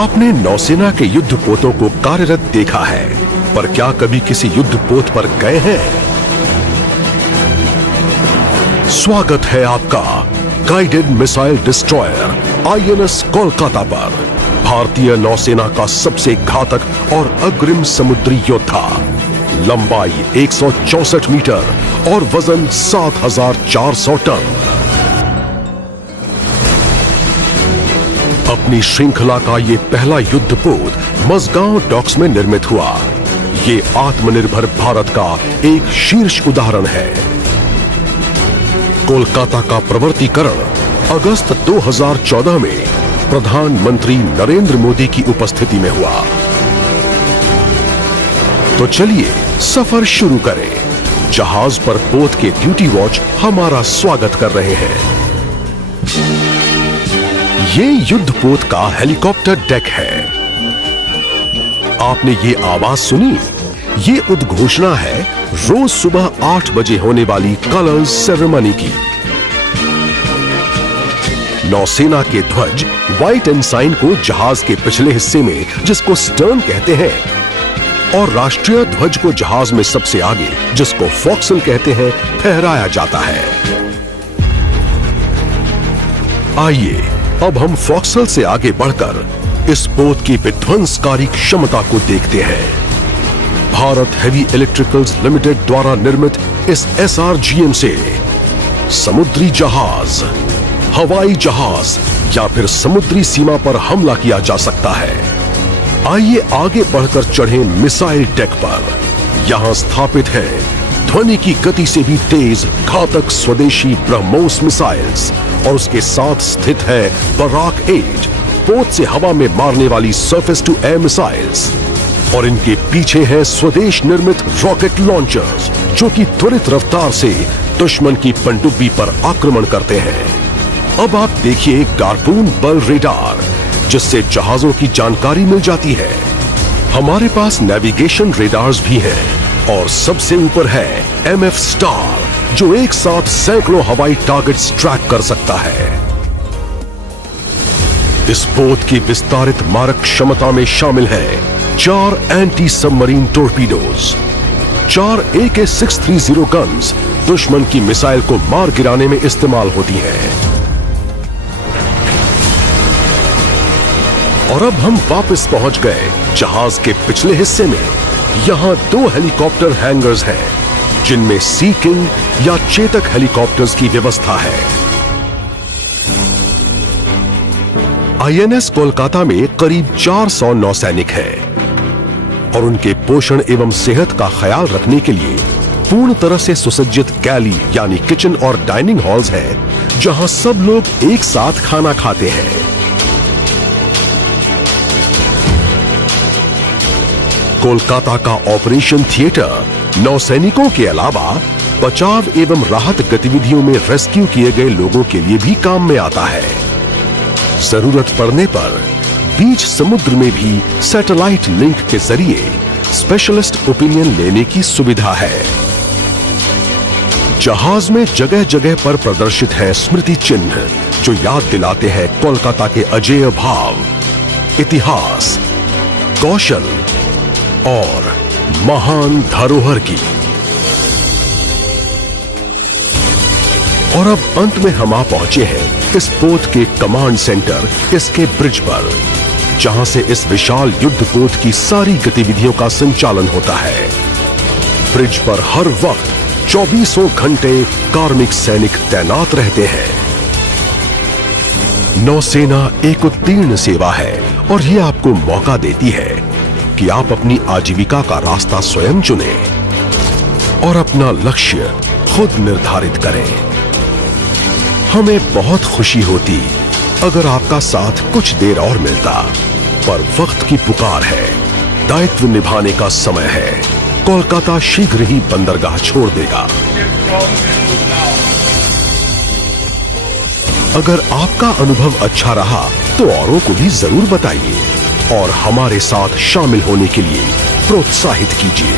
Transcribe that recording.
आपने नौसेना के युद्धपोतों को कार्यरत देखा है, पर क्या कभी किसी युद्धपोत पर गए हैं? स्वागत है आपका guided missile destroyer INS Kolkata पर। भारतीय नौसेना का सबसे घातक और अग्रिम समुद्री योद्धा। लंबाई 164 मीटर और वजन 7400 टन। अपनी श्रृंखला का ये पहला युद्धपोत मजगांव डॉक्स में निर्मित हुआ। ये आत्मनिर्भर भारत का एक शीर्ष उदाहरण है। कोलकाता का प्रवर्तीकरण अगस्त 2014 में प्रधानमंत्री नरेंद्र मोदी की उपस्थिति में हुआ। तो चलिए सफर शुरू करें। जहाज पर पोत के ड्यूटी वॉच हमारा स्वागत कर रहे हैं। ये युद्धपोत का हेलीकॉप्टर डेक है। आपने ये आवाज सुनी? ये उद्घोषणा है रोज सुबह 8 बजे होने वाली कलर्स सेरेमनी की। नौसेना के ध्वज व्हाइट एनसाइन को जहाज के पिछले हिस्से में, जिसको स्टर्न कहते हैं, और राष्ट्रीय ध्वज को जहाज में सबसे आगे, जिसको फोक्सल कहते हैं, फहराया जाता है। आइए अब हम फोक्सल से आगे बढ़कर इस पोत की विध्वंसकारी क्षमता को देखते हैं। भारत हेवी इलेक्ट्रिकल्स लिमिटेड द्वारा निर्मित इस SRGM से समुद्री जहाज, हवाई जहाज या फिर समुद्री सीमा पर हमला किया जा सकता है। आइए आगे बढ़कर चढ़ें मिसाइल डेक पर। यहां स्थापित है ध्वनि की गति से भी तेज घातक स्वदेशी ब्रह्मोस मिसाइल्स, और उसके साथ स्थित है बराक 8 पोत से हवा में मारने वाली सरफेस टू एयर मिसाइल्स, और इनके पीछे है स्वदेश निर्मित रॉकेट लॉन्चर्स, जो कि त्वरित रफ्तार से दुश्मन की पनडुब्बी पर आक्रमण करते हैं। अब आप देखिए गार्पून बल रेडार, जिससे जहाजों की जानकारी मिल जाती है। हमारे पास नेविगेशन रेडार्स भी हैं, और सबसे ऊपर है MF स्टार, जो एक साथ सैकड़ों हवाई टारगेट्स ट्रैक कर सकता है। इस पोत की विस्तारित मारक क्षमता में शामिल है 4 एंटी सबमरीन टोर्पीडोज, 4 AK-630 गन्स दुश्मन की मिसाइल को मार गिराने में इस्तेमाल होती हैं। और अब हम वापस पहुंच गए जहाज के पिछले हिस्से में। यहां 2 हेलीकॉप्टर हैंगर्स हैं, जिनमें सी किंग या चेतक हेलीकॉप्टर्स की व्यवस्था है। INS कोलकाता में करीब 400 नौसैनिक हैं, और उनके पोषण एवं सेहत का ख्याल रखने के लिए पूर्ण तरह से सुसज्जित गैली यानी किचन और डाइनिंग हॉल्स हैं, जहां सब लोग एक साथ खाना खाते हैं। कोलकाता का ऑपरेशन थिएटर नौसैनिकों के अलावा बचाव एवं राहत गतिविधियों में रेस्क्यू किए गए लोगों के लिए भी काम में आता है। जरूरत पड़ने पर बीच समुद्र में भी सैटेलाइट लिंक के जरिए स्पेशलिस्ट ओपिनियन लेने की सुविधा है। जहाज में जगह जगह पर प्रदर्शित है स्मृति चिन्ह, जो याद दिलाते हैं कोलकाता के अजेय भाव, इतिहास, कौशल और महान धरोहर की। और अब अंत में हम आ पहुंचे हैं इस पोत के कमांड सेंटर, इसके ब्रिज पर, जहां से इस विशाल युद्धपोत की सारी गतिविधियों का संचालन होता है। ब्रिज पर हर वक्त 24 घंटे कार्मिक सैनिक तैनात रहते हैं। नौसेना एक उत्तीर्ण सेवा है, और यह आपको मौका देती है कि आप अपनी आजीविका का रास्ता स्वयं चुनें और अपना लक्ष्य खुद निर्धारित करें। हमें बहुत खुशी होती अगर आपका साथ कुछ देर और मिलता, पर वक्त की पुकार है, दायित्व निभाने का समय है। कोलकाता शीघ्र ही बंदरगाह छोड़ देगा। अगर आपका अनुभव अच्छा रहा तो औरों को भी जरूर बताइए, और हमारे साथ शामिल होने के लिए प्रोत्साहित कीजिए।